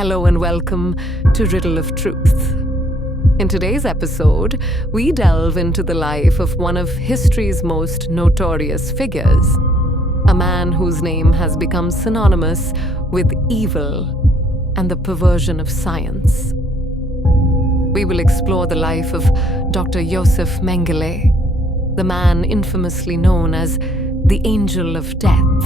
Hello and welcome to Riddle of Truth. In today's episode, we delve into the life of one of history's most notorious figures, a man whose name has become synonymous with evil and the perversion of science. We will explore the life of Dr. Josef Mengele, the man infamously known as the Angel of Death.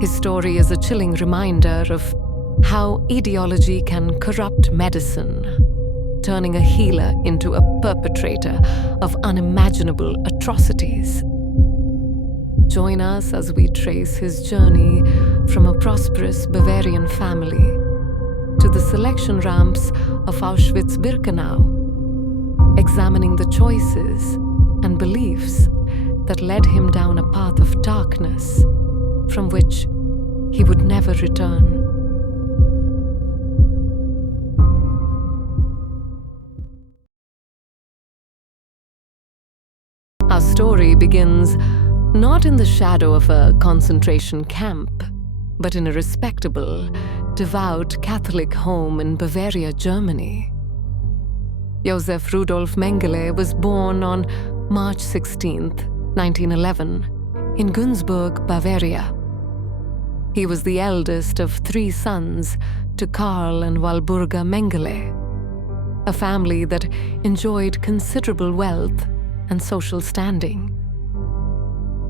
His story is a chilling reminder of how ideology can corrupt medicine, turning a healer into a perpetrator of unimaginable atrocities. Join us as we trace his journey from a prosperous Bavarian family to the selection ramps of Auschwitz-Birkenau, examining the choices and beliefs that led him down a path of darkness from which he would never return. Our story begins not in the shadow of a concentration camp, but in a respectable, devout Catholic home in Bavaria, Germany. Josef Rudolf Mengele was born on March 16, 1911, in Günzburg, Bavaria. He was the eldest of 3 sons to Karl and Walburga Mengele, a family that enjoyed considerable wealth and social standing.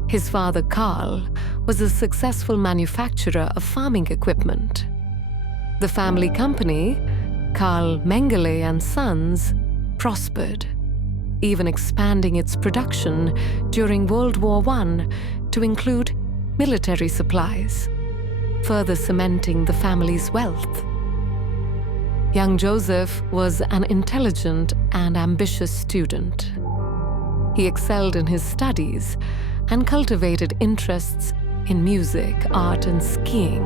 His father, Karl, was a successful manufacturer of farming equipment. The family company, Karl Mengele and Sons, prospered, even expanding its production during World War I to include military supplies, further cementing the family's wealth. Young Joseph was an intelligent and ambitious student. He excelled in his studies and cultivated interests in music, art, and skiing,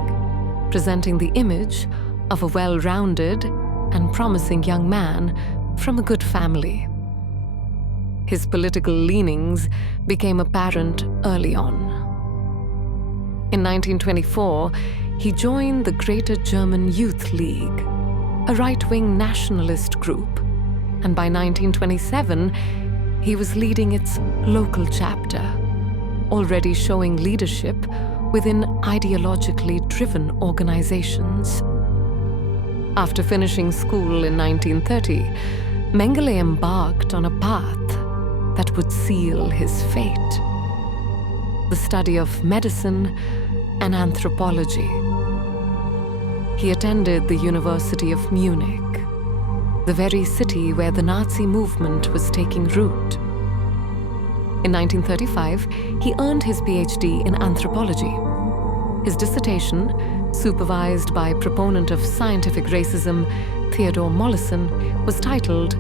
presenting the image of a well-rounded and promising young man from a good family. His political leanings became apparent early on. In 1924, he joined the Greater German Youth League, a right-wing nationalist group, and by 1927, he was leading its local chapter, already showing leadership within ideologically driven organizations. After finishing school in 1930, Mengele embarked on a path that would seal his fate: the study of medicine and anthropology. He attended the University of Munich, the very city where the Nazi movement was taking root. In 1935, he earned his PhD in anthropology. His dissertation, supervised by proponent of scientific racism Theodore Mollison, was titled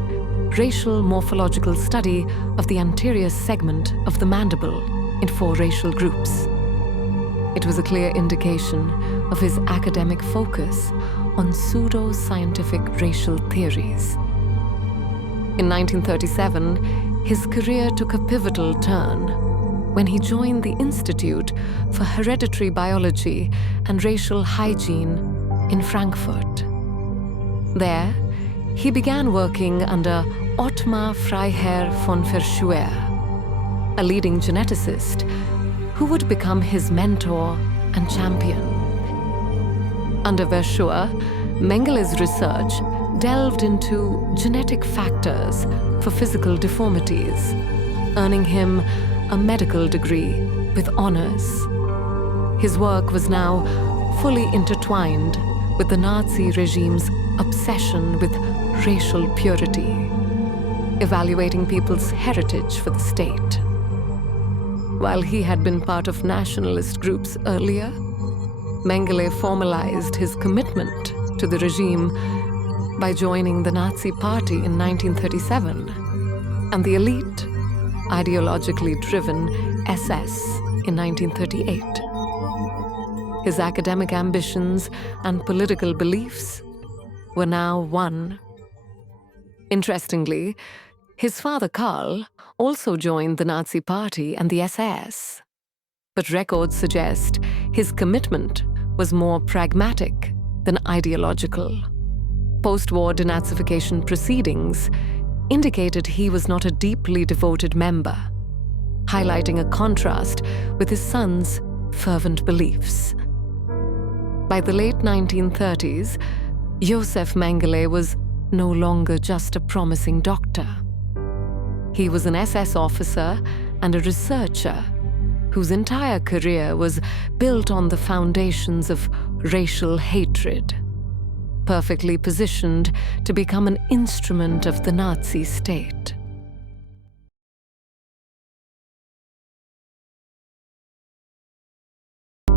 Racial Morphological Study of the Anterior Segment of the Mandible in 4 Racial Groups. It was a clear indication of his academic focus on pseudo-scientific racial theories. In 1937, his career took a pivotal turn when he joined the Institute for Hereditary Biology and Racial Hygiene in Frankfurt. There, he began working under Ottmar Freiherr von Verschuer, a leading geneticist who would become his mentor and champion. Under Verschuer, Mengele's research delved into genetic factors for physical deformities, earning him a medical degree with honors. His work was now fully intertwined with the Nazi regime's obsession with racial purity, evaluating people's heritage for the state. While he had been part of nationalist groups earlier, Mengele formalized his commitment to the regime by joining the Nazi Party in 1937 and the elite, ideologically driven SS in 1938. His academic ambitions and political beliefs were now one. Interestingly, his father Karl also joined the Nazi Party and the SS, but records suggest his commitment was more pragmatic than ideological. Post-war denazification proceedings indicated he was not a deeply devoted member, highlighting a contrast with his son's fervent beliefs. By the late 1930s, Josef Mengele was no longer just a promising doctor. He was an SS officer and a researcher whose entire career was built on the foundations of racial hatred, perfectly positioned to become an instrument of the Nazi state.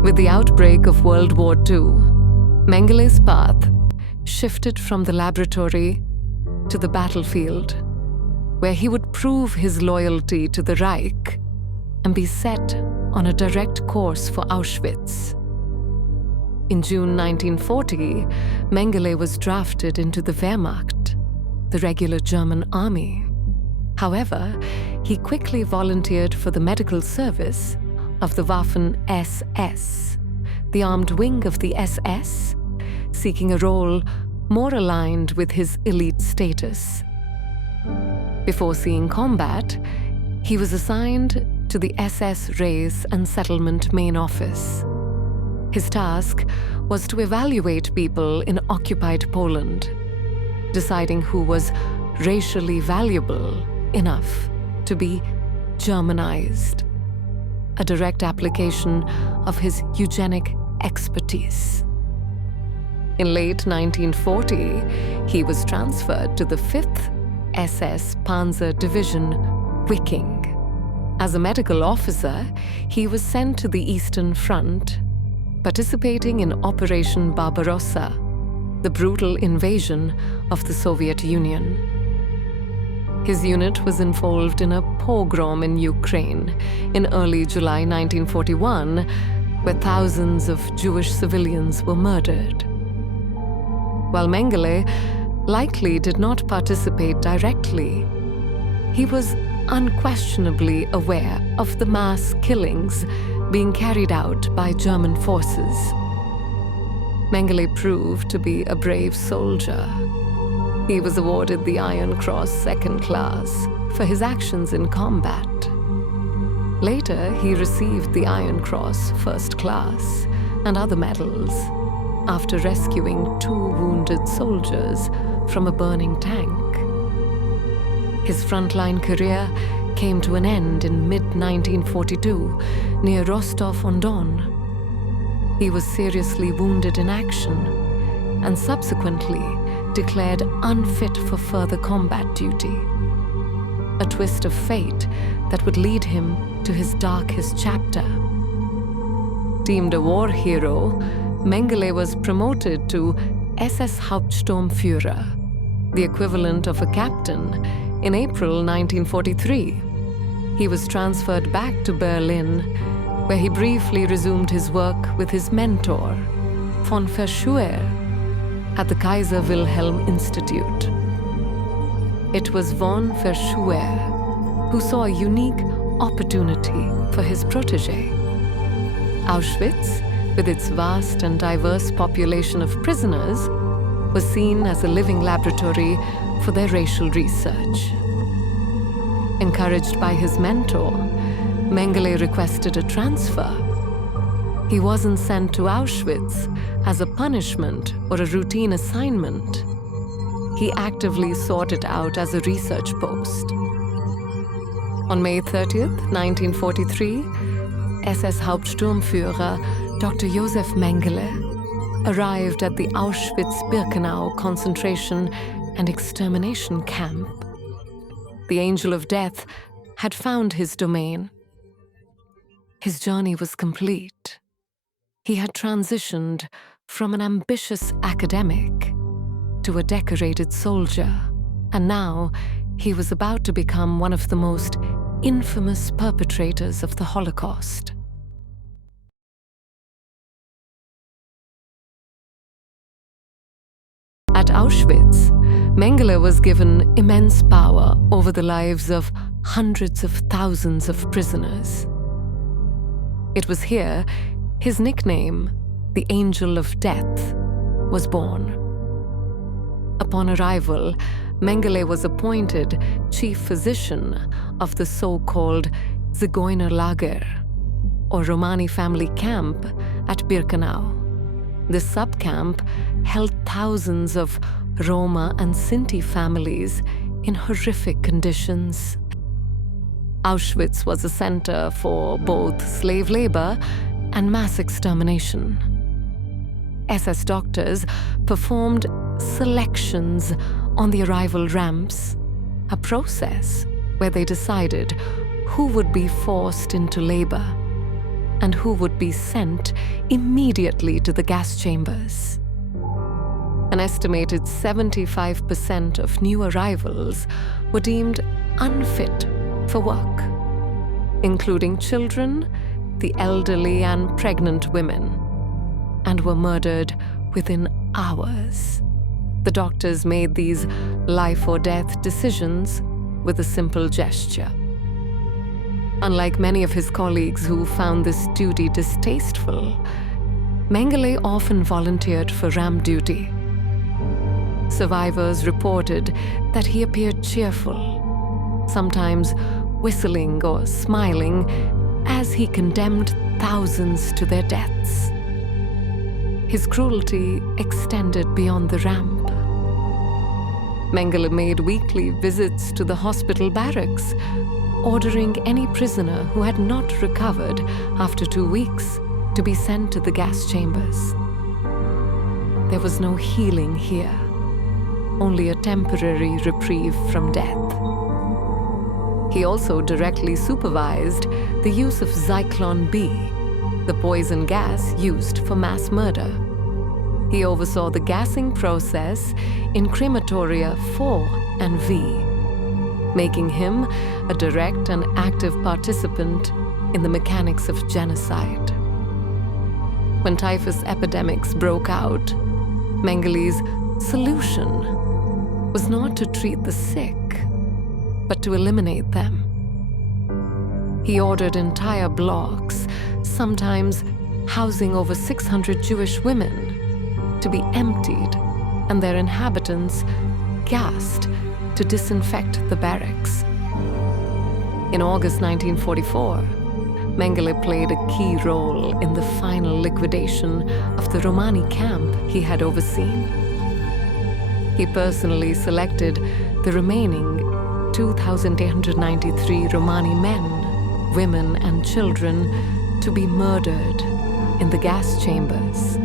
With the outbreak of World War II, Mengele's path shifted from the laboratory to the battlefield, where he would prove his loyalty to the Reich and be set on a direct course for Auschwitz. In June 1940, Mengele was drafted into the Wehrmacht, the regular German army. However, he quickly volunteered for the medical service of the Waffen-SS, the armed wing of the SS, seeking a role more aligned with his elite status. Before seeing combat, he was assigned to the SS Race and Settlement Main Office. His task was to evaluate people in occupied Poland, deciding who was racially valuable enough to be Germanized, a direct application of his eugenic expertise. In late 1940, he was transferred to the 5th SS Panzer Division, Wiking. As a medical officer, he was sent to the Eastern Front, participating in Operation Barbarossa, the brutal invasion of the Soviet Union. His unit was involved in a pogrom in Ukraine in early July 1941, where thousands of Jewish civilians were murdered. While Mengele likely did not participate directly, he was unquestionably aware of the mass killings being carried out by German forces. Mengele proved to be a brave soldier. He was awarded the Iron Cross Second Class for his actions in combat. Later, he received the Iron Cross First Class and other medals after rescuing 2 wounded soldiers from a burning tank. His frontline career came to an end in mid-1942 near Rostov-on-Don. He was seriously wounded in action and subsequently declared unfit for further combat duty, a twist of fate that would lead him to his darkest chapter. Deemed a war hero, Mengele was promoted to SS Hauptsturmführer, the equivalent of a captain, in April 1943. He was transferred back to Berlin, where he briefly resumed his work with his mentor, von Verschuer, at the Kaiser Wilhelm Institute. It was von Verschuer who saw a unique opportunity for his protégé. Auschwitz, with its vast and diverse population of prisoners, was seen as a living laboratory for their racial research. Encouraged by his mentor, Mengele requested a transfer. He wasn't sent to Auschwitz as a punishment or a routine assignment. He actively sought it out as a research post. On May 30th, 1943, SS Hauptsturmführer Dr. Josef Mengele arrived at the Auschwitz-Birkenau concentration and extermination camp. The Angel of Death had found his domain. His journey was complete. He had transitioned from an ambitious academic to a decorated soldier, and now he was about to become one of the most infamous perpetrators of the Holocaust. At Auschwitz, Mengele was given immense power over the lives of hundreds of thousands of prisoners. It was here his nickname, the Angel of Death, was born. Upon arrival, Mengele was appointed chief physician of the so-called Zigeunerlager, or Romani family camp at Birkenau. This subcamp held thousands of Roma and Sinti families in horrific conditions. Auschwitz was a center for both slave labor and mass extermination. SS doctors performed selections on the arrival ramps, a process where they decided who would be forced into labor and who would be sent immediately to the gas chambers. An estimated 75% of new arrivals were deemed unfit for work, including children, the elderly, and pregnant women, and were murdered within hours. The doctors made these life or death decisions with a simple gesture. Unlike many of his colleagues who found this duty distasteful, Mengele often volunteered for ramp duty. Survivors reported that he appeared cheerful, sometimes whistling or smiling as he condemned thousands to their deaths. His cruelty extended beyond the ramp. Mengele made weekly visits to the hospital barracks, ordering any prisoner who had not recovered after 2 weeks to be sent to the gas chambers. There was no healing here, only a temporary reprieve from death. He also directly supervised the use of Zyklon B, the poison gas used for mass murder. He oversaw the gassing process in crematoria 4 and V, making him a direct and active participant in the mechanics of genocide. When typhus epidemics broke out, Mengele's solution was not to treat the sick, but to eliminate them. He ordered entire blocks, sometimes housing over 600 Jewish women, to be emptied and their inhabitants gassed to disinfect the barracks. In August 1944, Mengele played a key role in the final liquidation of the Romani camp he had overseen. He personally selected the remaining 2,893 Romani men, women, and children to be murdered in the gas chambers.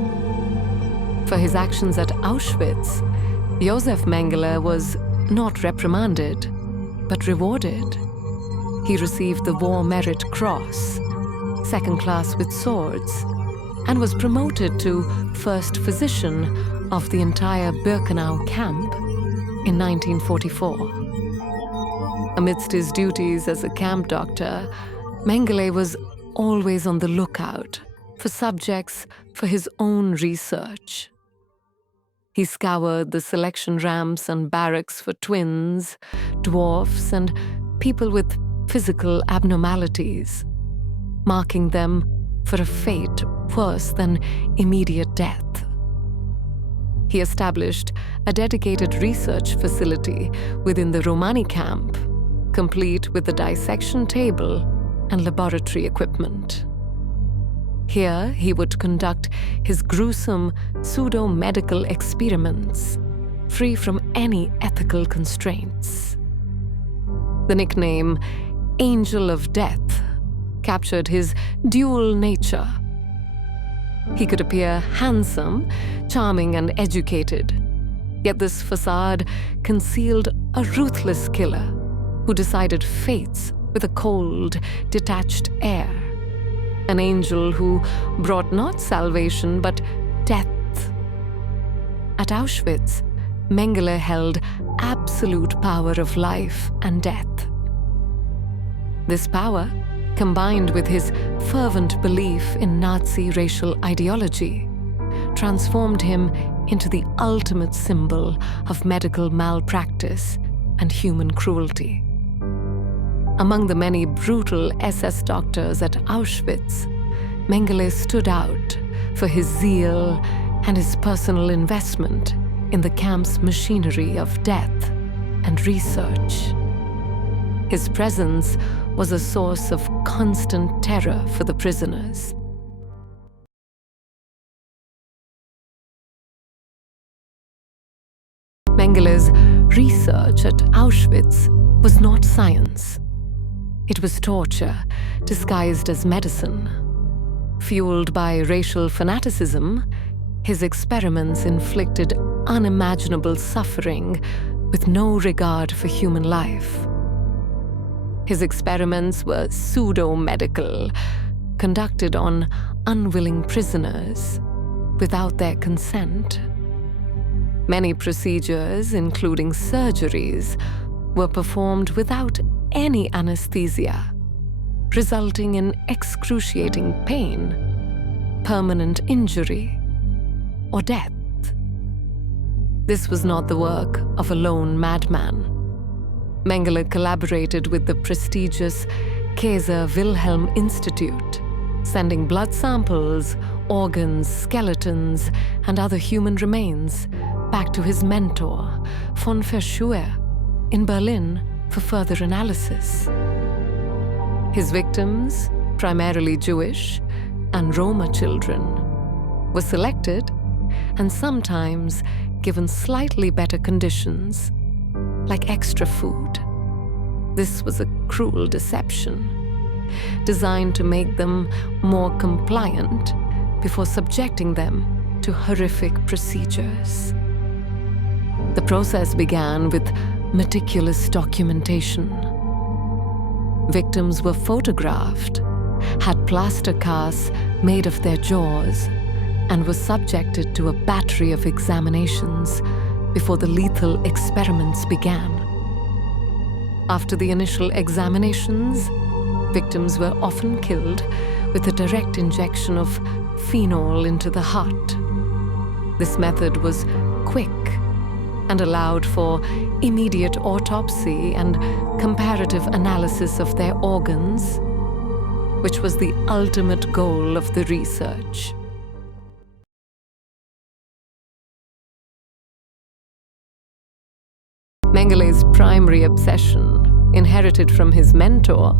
For his actions at Auschwitz, Josef Mengele was not reprimanded, but rewarded. He received the War Merit Cross, second class with swords, and was promoted to first physician of the entire Birkenau camp in 1944. Amidst his duties as a camp doctor, Mengele was always on the lookout for subjects for his own research. He scoured the selection ramps and barracks for twins, dwarfs, and people with physical abnormalities, marking them for a fate worse than immediate death. He established a dedicated research facility within the Romani camp, complete with a dissection table and laboratory equipment. Here, he would conduct his gruesome pseudo-medical experiments, free from any ethical constraints. The nickname Angel of Death captured his dual nature. He could appear handsome, charming, and educated, yet this facade concealed a ruthless killer who decided fates with a cold, detached air. An angel who brought not salvation but death. At Auschwitz, Mengele held absolute power of life and death. This power, combined with his fervent belief in Nazi racial ideology, transformed him into the ultimate symbol of medical malpractice and human cruelty. Among the many brutal SS doctors at Auschwitz, Mengele stood out for his zeal and his personal investment in the camp's machinery of death and research. His presence was a source of constant terror for the prisoners. Mengele's research at Auschwitz was not science. It was torture disguised as medicine. Fueled by racial fanaticism, his experiments inflicted unimaginable suffering with no regard for human life. His experiments were pseudo-medical, conducted on unwilling prisoners without their consent. Many procedures, including surgeries, were performed without any anesthesia, resulting in excruciating pain, permanent injury, or death. This was not the work of a lone madman. Mengele collaborated with the prestigious Kaiser Wilhelm Institute, sending blood samples, organs, skeletons, and other human remains back to his mentor, von Verschuer, in Berlin for further analysis. His victims, primarily Jewish and Roma children, were selected and sometimes given slightly better conditions, like extra food. This was a cruel deception, designed to make them more compliant before subjecting them to horrific procedures. The process began with meticulous documentation. Victims were photographed, had plaster casts made of their jaws, and were subjected to a battery of examinations before the lethal experiments began. After the initial examinations, victims were often killed with a direct injection of phenol into the heart. This method was quick and allowed for immediate autopsy and comparative analysis of their organs, which was the ultimate goal of the research. Mengele's primary obsession, inherited from his mentor,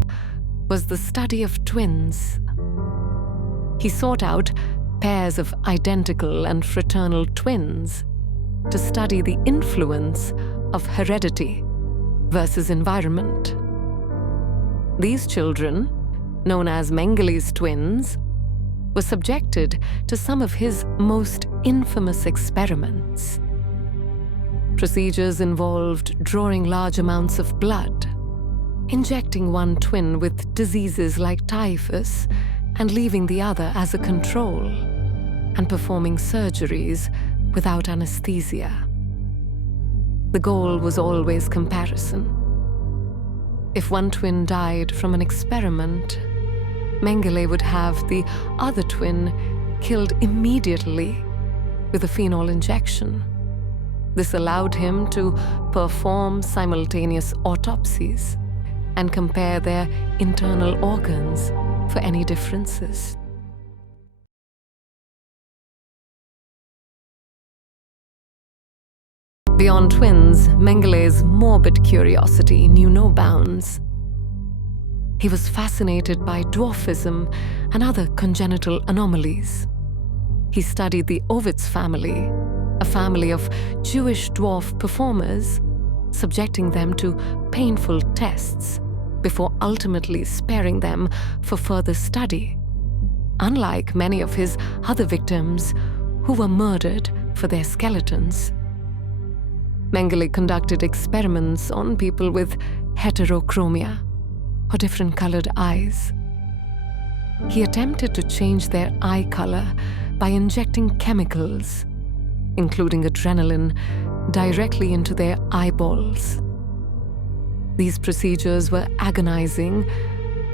was the study of twins. He sought out pairs of identical and fraternal twins to study the influence of heredity versus environment. These children, known as Mengele's twins, were subjected to some of his most infamous experiments. Procedures involved drawing large amounts of blood, injecting one twin with diseases like typhus and leaving the other as a control, and performing surgeries without anesthesia. The goal was always comparison. If one twin died from an experiment, Mengele would have the other twin killed immediately with a phenol injection. This allowed him to perform simultaneous autopsies and compare their internal organs for any differences. Beyond twins, Mengele's morbid curiosity knew no bounds. He was fascinated by dwarfism and other congenital anomalies. He studied the Ovitz family, a family of Jewish dwarf performers, subjecting them to painful tests before ultimately sparing them for further study, unlike many of his other victims who were murdered for their skeletons. Mengele conducted experiments on people with heterochromia, or different colored eyes. He attempted to change their eye color by injecting chemicals, including adrenaline, directly into their eyeballs. These procedures were agonizing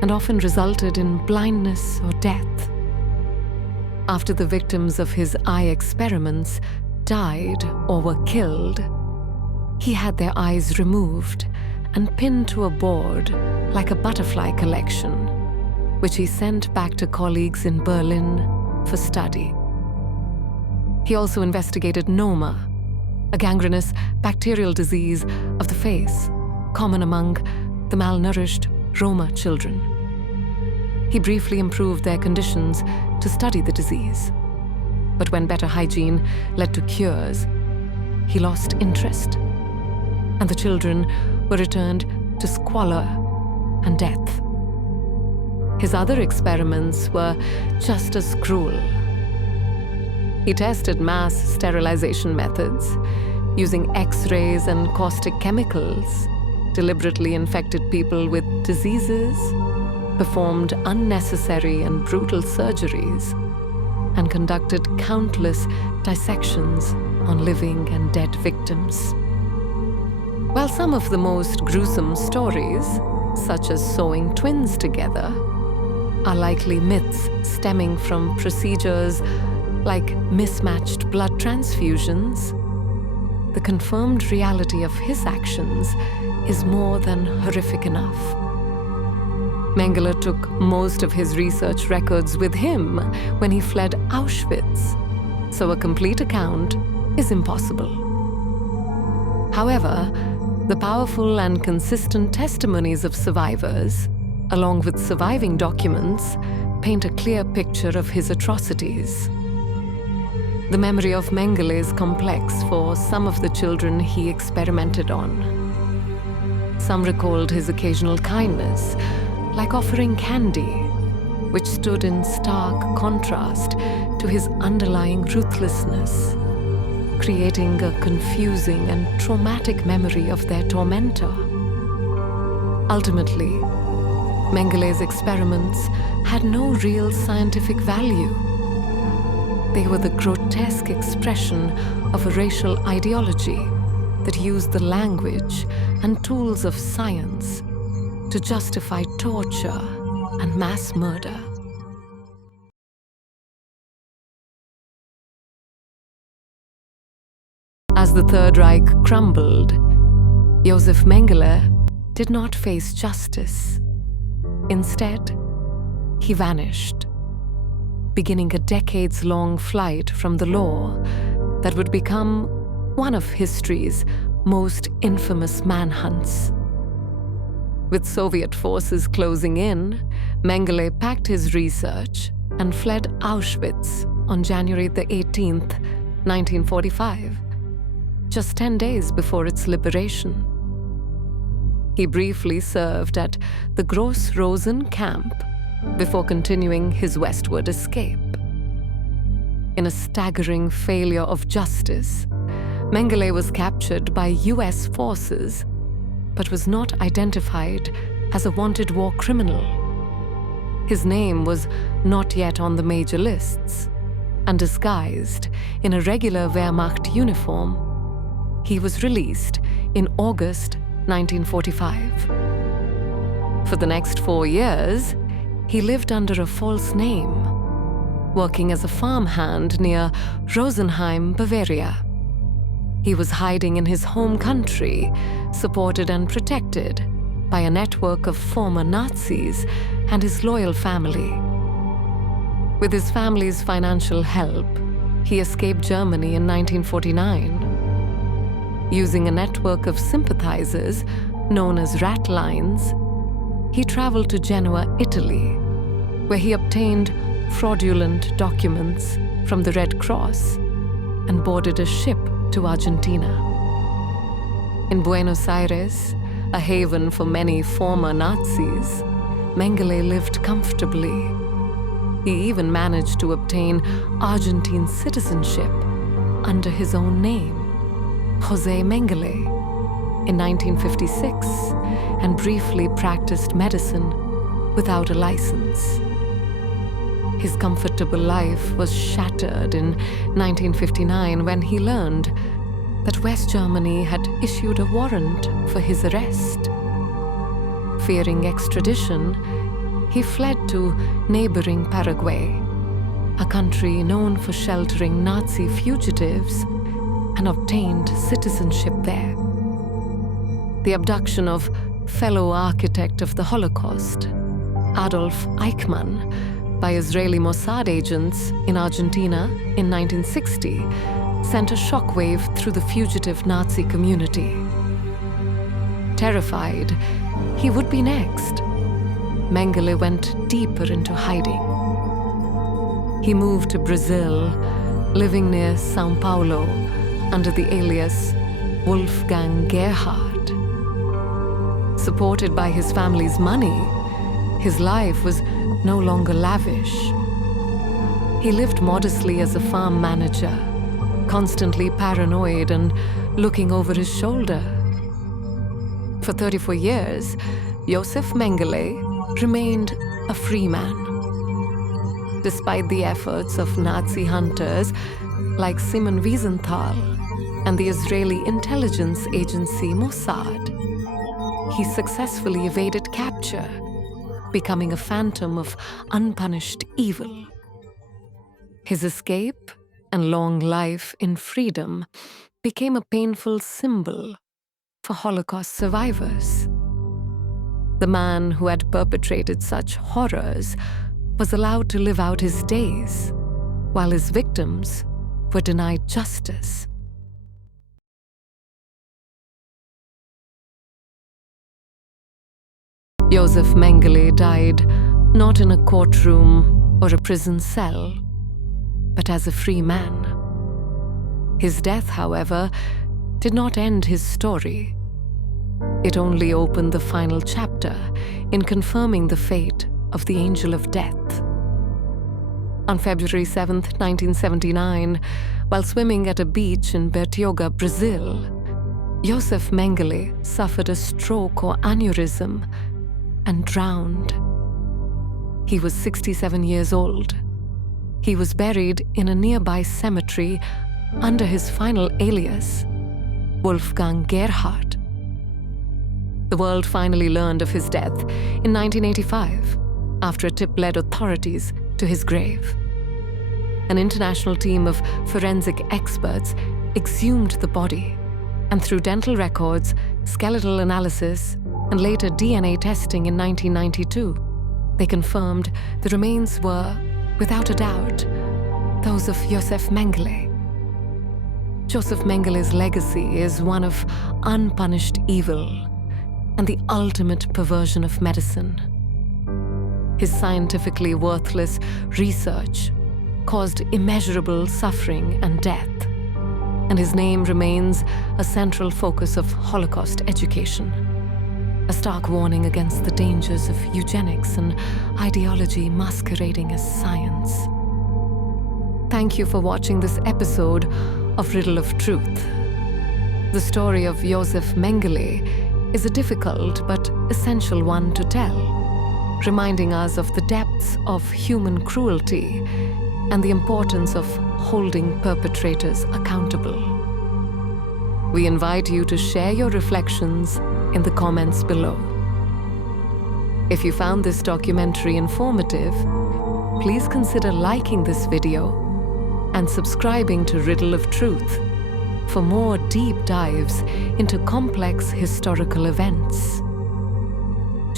and often resulted in blindness or death. After the victims of his eye experiments died or were killed, he had their eyes removed and pinned to a board like a butterfly collection, which he sent back to colleagues in Berlin for study. He also investigated noma, a gangrenous bacterial disease of the face, common among the malnourished Roma children. He briefly improved their conditions to study the disease. But when better hygiene led to cures, he lost interest, and the children were returned to squalor and death. His other experiments were just as cruel. He tested mass sterilization methods, using X-rays and caustic chemicals, deliberately infected people with diseases, performed unnecessary and brutal surgeries, and conducted countless dissections on living and dead victims. While some of the most gruesome stories, such as sewing twins together, are likely myths stemming from procedures like mismatched blood transfusions, the confirmed reality of his actions is more than horrific enough. Mengele took most of his research records with him when he fled Auschwitz, so a complete account is impossible. However, the powerful and consistent testimonies of survivors, along with surviving documents, paint a clear picture of his atrocities. The memory of Mengele is complex for some of the children he experimented on. Some recalled his occasional kindness, like offering candy, which stood in stark contrast to his underlying ruthlessness, creating a confusing and traumatic memory of their tormentor. Ultimately, Mengele's experiments had no real scientific value. They were the grotesque expression of a racial ideology that used the language and tools of science to justify torture and mass murder. As the Third Reich crumbled, Josef Mengele did not face justice. Instead, he vanished, beginning a decades-long flight from the law that would become one of history's most infamous manhunts. With Soviet forces closing in, Mengele packed his research and fled Auschwitz on January 18th, 1945, just 10 days before its liberation. He briefly served at the Gross-Rosen camp before continuing his westward escape. In a staggering failure of justice, Mengele was captured by US forces, but was not identified as a wanted war criminal. His name was not yet on the major lists, and disguised in a regular Wehrmacht uniform, he was released in August 1945. For the next 4 years, he lived under a false name, working as a farmhand near Rosenheim, Bavaria. He was hiding in his home country, supported and protected by a network of former Nazis and his loyal family. With his family's financial help, he escaped Germany in 1949. Using a network of sympathizers known as rat lines, he traveled to Genoa, Italy, where he obtained fraudulent documents from the Red Cross and boarded a ship to Argentina. In Buenos Aires, a haven for many former Nazis, Mengele lived comfortably. He even managed to obtain Argentine citizenship under his own name, Josef Mengele, in 1956, and briefly practiced medicine without a license. His comfortable life was shattered in 1959 when he learned that West Germany had issued a warrant for his arrest. Fearing extradition, he fled to neighboring Paraguay, a country known for sheltering Nazi fugitives, and obtained citizenship there. The abduction of fellow architect of the Holocaust, Adolf Eichmann, by Israeli Mossad agents in Argentina in 1960 sent a shockwave through the fugitive Nazi community. Terrified he would be next, Mengele went deeper into hiding. He moved to Brazil, living near São Paulo under the alias Wolfgang Gerhard. Supported by his family's money, his life was no longer lavish. He lived modestly as a farm manager, constantly paranoid and looking over his shoulder. For 34 years, Josef Mengele remained a free man. Despite the efforts of Nazi hunters like Simon Wiesenthal and the Israeli intelligence agency Mossad, he successfully evaded capture, becoming a phantom of unpunished evil. His escape and long life in freedom became a painful symbol for Holocaust survivors. The man who had perpetrated such horrors was allowed to live out his days, while his victims were denied justice. Josef Mengele died not in a courtroom or a prison cell, but as a free man. His death, however, did not end his story. It only opened the final chapter in confirming the fate of the Angel of Death. On February 7, 1979, while swimming at a beach in Bertioga, Brazil, Josef Mengele suffered a stroke or aneurysm and drowned. He was 67 years old. He was buried in a nearby cemetery under his final alias, Wolfgang Gerhard. The world finally learned of his death in 1985, after a tip led authorities to his grave. An international team of forensic experts exhumed the body, and through dental records, skeletal analysis, and later DNA testing in 1992, they confirmed the remains were, without a doubt, those of Josef Mengele. Josef Mengele's legacy is one of unpunished evil and the ultimate perversion of medicine. His scientifically worthless research caused immeasurable suffering and death, and his name remains a central focus of Holocaust education, a stark warning against the dangers of eugenics and ideology masquerading as science. Thank you for watching this episode of Riddle of Truth. The story of Josef Mengele is a difficult but essential one to tell, reminding us of the depths of human cruelty and the importance of holding perpetrators accountable. We invite you to share your reflections in the comments below. If you found this documentary informative, please consider liking this video and subscribing to Riddle of Truth for more deep dives into complex historical events.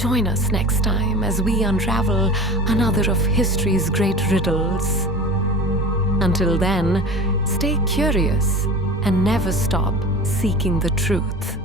Join us next time as we unravel another of history's great riddles. Until then, stay curious and never stop seeking the truth.